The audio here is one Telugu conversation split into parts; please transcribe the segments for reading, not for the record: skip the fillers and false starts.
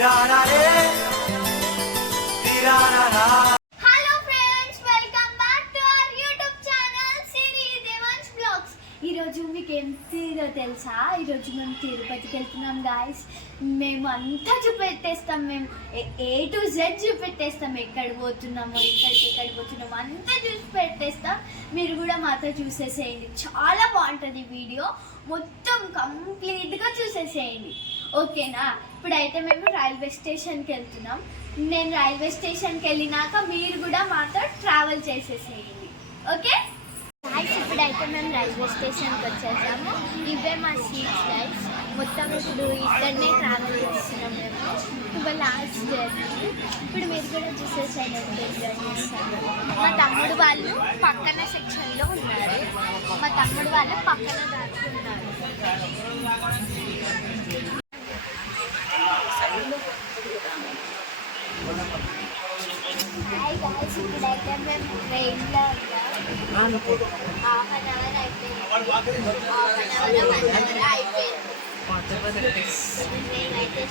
Hello friends, welcome back to our YouTube channel Siri Devans blogs. ఈరోజు మీకు ఏంటిదో తెలుసా? ఈరోజు మేము తిరుపతికి వెళ్తున్నాం గాయస్. మేము అంతా చూపెట్టేస్తాం, మేము A to Z చూపెట్టేస్తాం. ఎక్కడ పోతున్నామో, ఎక్కడ పోతున్నామో అంతా చూసి పెట్టేస్తాం. మీరు కూడా మాతో చూసేసేయండి, చాలా బాగుంటుంది వీడియో. మొత్తం కంప్లీట్గా చూసేసేయండి, ఓకేనా? ఇప్పుడైతే మేము రైల్వే స్టేషన్కి వెళ్తున్నాం. నేను రైల్వే స్టేషన్కి వెళ్ళినాక మీరు కూడా మాతో ట్రావెల్ చేసేసేయండి, ఓకే? గైస్, ఇప్పుడైతే మేము రైల్వే స్టేషన్కి వచ్చేసాము. ఇవే మా సీట్స్ గైస్. మొత్తం ఇప్పుడు ఇక్కడనే ట్రావెల్ చేస్తున్నాం మేము. ఇప్పుడు లాస్ట్ జర్నీ. ఇప్పుడు మీరు కూడా చూసేసేయండి జర్నీ. మా తమ్ముడు వాళ్ళు పక్కన సెక్షన్లో ఉన్నారు. మా తమ్ముడు వాళ్ళు పక్కన దాటుతున్నారు. హాయ్ గాయ్స్, ఇప్పుడైతే మేము ట్రైన్లో ఉన్నాం. హాఫ్ అన్ అవర్ అయిపోయింది. నేనైతే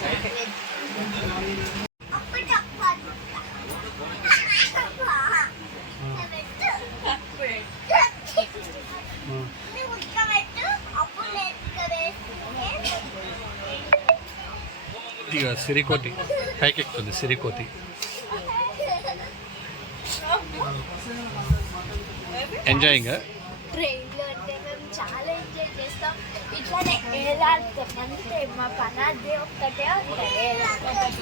ఇక సిరికోటి పైకి ఎక్కుతుంది. సిరికోటి ఎంజాయింగ్. ట్రైన్లో అంటే మేము చాలా ఎంజాయ్ చేస్తాం. ఇట్లానే ఏలాడతాం అంతే. మా పని అదే ఒక్కటే ఉంటుంది, ఏలాడటం.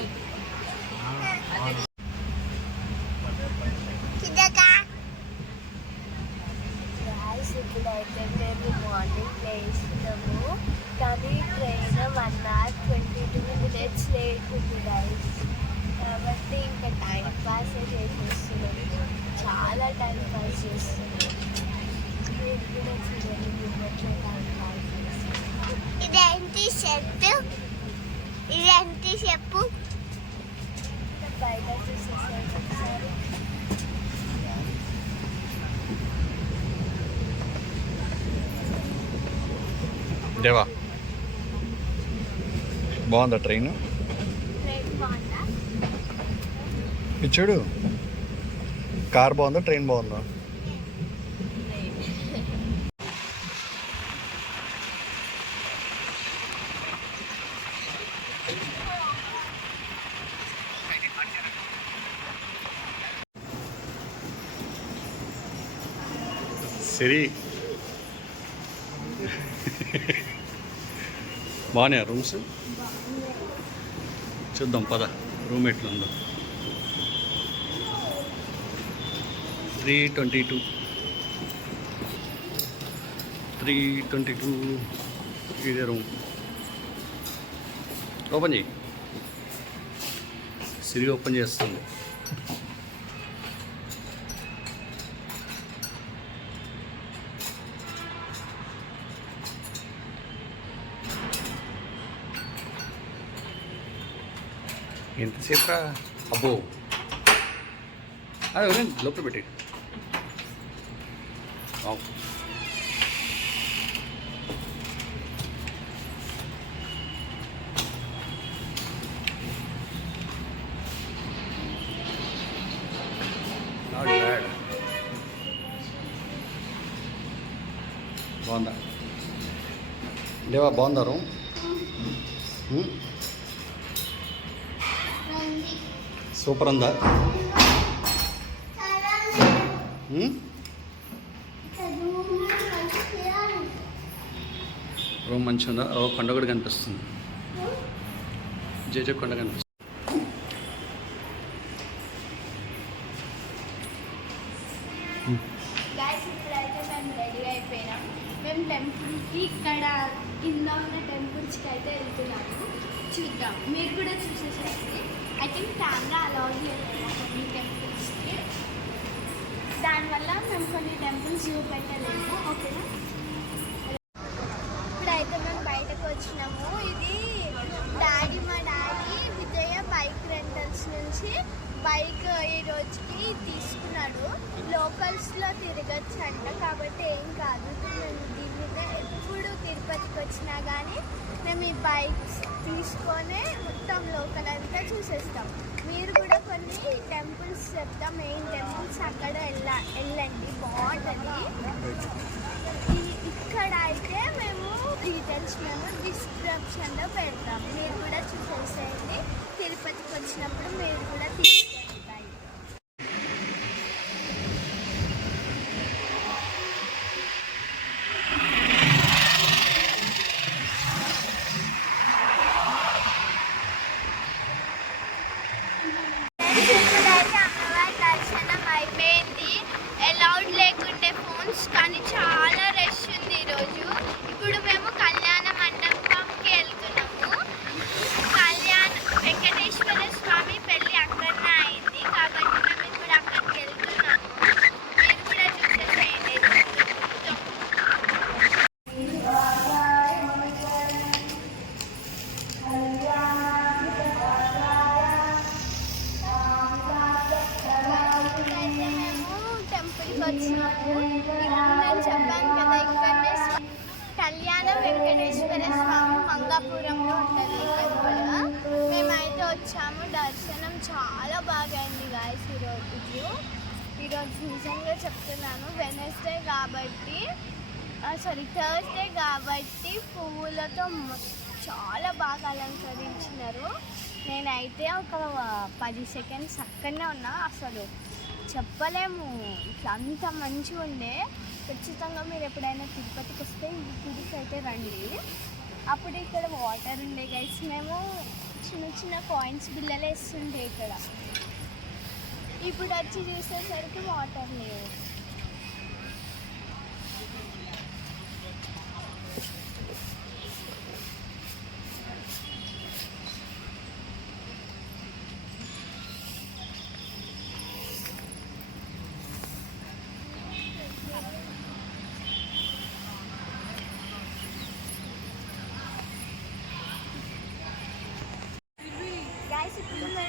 ఇప్పుడైతే మేము మార్నింగ్ లేస్తున్నాము, కానీ ట్రైన్ 1 hour 22 minutes లేట్ ఉంది గైస్. కాబట్టి ఇంకా టైం పాస్ చేసేస్తున్నాం, చాలా టైం పాస్ చేస్తున్నాం. మీరు కూడా చూడండి, ఇవ్వట్లే టైం పాస్ చేస్తున్నాం. ఇదేంటి షర్ట్, ఇదేంటి చెప్పు. బయట చూసేసారు ఒకసారి. దేవా, బాగుందా ట్రైన్? ఇచ్చాడు. కార్ బాగుందా, ట్రైన్ బాగుందా? సిరి బాగున్నాయా రూమ్స్? చూద్దాం పద, రూమ్ ఎట్లుందో. 322 ఇదే రూమ్. ఓపెన్ చేయి. సిరి ఓపెన్ చేస్తుంది. ఎంతసేపు? అబ్బో, అది లోపల పెట్టి. Not bad. బాగుందా దేవా? బాగుందా రూమ్? సూపర్ ఉందా? రూమ్ మంచిగా ఉందా? ఓ, కొండ కూడా కనిపిస్తుంది. జేజే కొండ కనిపిస్తుంది. ఇప్పుడైతే మేము రెడీ అయిపోయినాం. మేము టెంపుల్కి ఇక్కడ కింద ఉన్న టెంపుల్స్కి అయితే వెళ్తున్నాము. చూద్దాం, మీరు కూడా చూసేసేసి. ఐ థింక్ కెమెరా అలౌ చేయలేదు కొన్ని టెంపుల్స్కి, దానివల్ల మేము కొన్ని టెంపుల్స్ చూపెట్టలేము, ఓకేనా? ఇప్పుడైతే మేము బయటకు వచ్చినాము. ఇది మా డాడీ విజయ బైక్ రెంటల్స్ నుంచి బైక్ ఈ రోజుకి తీసుకున్నాడు. లోకల్స్లో తిరగచ్చు అంట, కాబట్టి ఏం కాదు. మేము దీని మీద ఎప్పుడు తిరుపతికి వచ్చినా కానీ మేము ఈ బైక్స్ తీసుకొని మొత్తం లోకలంతా చూసేస్తాం. మీరు కూడా కొన్ని టెంపుల్స్ చెప్తాం, మెయిన్ టెంపుల్స్ అక్కడ వెళ్ళండి, బాగుంటుంది. ఇక్కడ అయితే మేము డీటెయిల్స్ డిస్క్రిప్షన్లో పెడతాం, మీరు కూడా చూసేసేయండి. తిరుపతికి వచ్చినప్పుడు మీరు కూడా తీసుకెళ్తాయి. ఇప్పుడైతే అమ్మవారి దర్శనం అయిపోయింది. అలౌడ్ లేకుండే ఫోన్స్, కానీ చాలా రష్ ఉంది ఈరోజు. ఇప్పుడు మేము కళ్యాణ మండపంకి వెళ్తున్నాము. వెంకటేశ్వర స్వామి పెళ్ళి అక్కడనే అయింది కాబట్టి మేము ఇప్పుడు అక్కడికి వెళ్తున్నాము. మీరు కూడా చూసేసేయండి. టెంపుల్కి వచ్చినాము. నేను చెప్పాను కదా, ఇక్కడనే కళ్యాణం వెంకటేశ్వర స్వామి మంగాపురంలో ఉంటుంది టెంపుల్. మేమైతే వచ్చాము. దర్శనం చాలా బాగా అయింది గాయస్. ఈరోజు నిజంగా చెప్తున్నాను, వెనస్డే కాబట్టి థర్స్డే కాబట్టి పువ్వులతో చాలా బాగా అలంకరించినారు. నేనైతే ఒక 10 సెకండ్స్ అక్కడనే ఉన్నా. అసలు చెప్పలేము, అంత మంచిగా ఉండే. ఖచ్చితంగా మీరు ఎప్పుడైనా తిరుపతికి వస్తే ఈ గుడికి అయితే రండి. అప్పుడు ఇక్కడ వాటర్ ఉండే గైస్. మేము చిన్న చిన్న కాయిన్స్ బిల్లలు వేస్తుండే ఇక్కడ. ఇప్పుడు వచ్చి చూసేసరికి వాటర్ లేవు.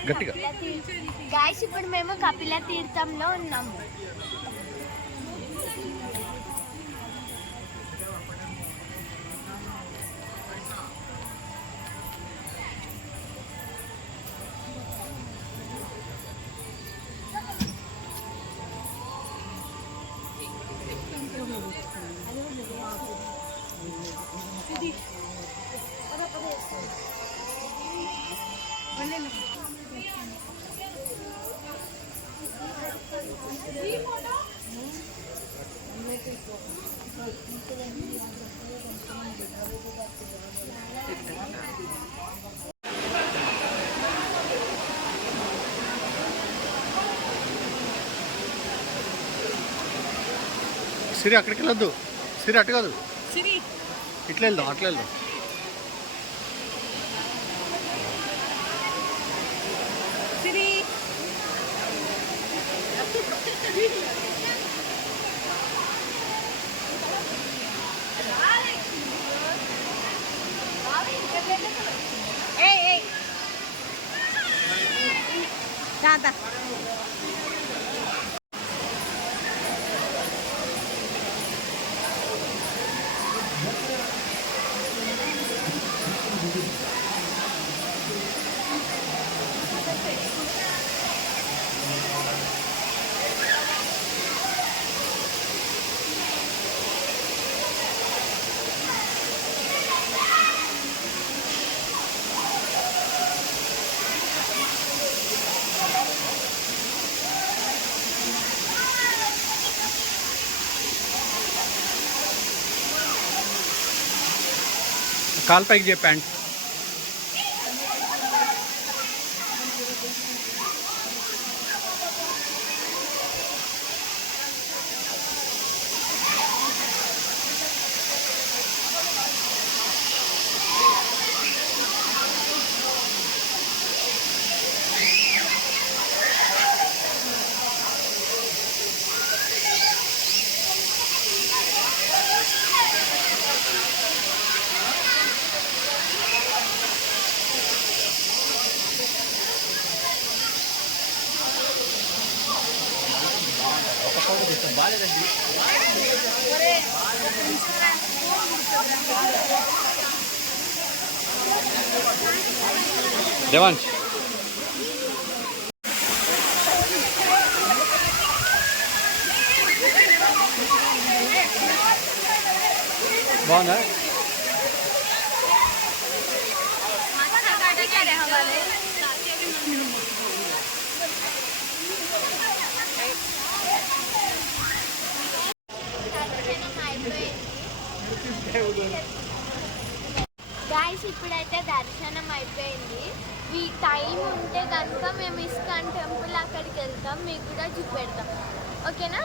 గట్టిగా. గాయస్ ఇప్పుడు మేము కపిల తీర్థంలో ఉన్నాము. సిరి అక్కడికి వెళ్ళొద్దు. సిరి అటు కాదు, ఇట్లా వెళ్దాం, అట్లా వెళ్దాం. రాదా కాల్ పైకి చేయ ప్యాంట్. బాగాలేదండి. దేవాంశ్ బాగుందా? గాయస్ ఇప్పుడైతే దర్శనం అయిపోయింది. ఈ టైం ఉంటే కనుక మేము ఇస్కాన్ టెంపుల్ అక్కడికి వెళ్తాం, మీకు కూడా చూపెడతాం. ఓకేనా?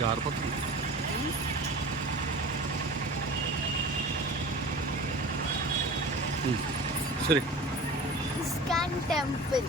జారిపోతుంది. సరే ఇస్కాన్ టెంపుల్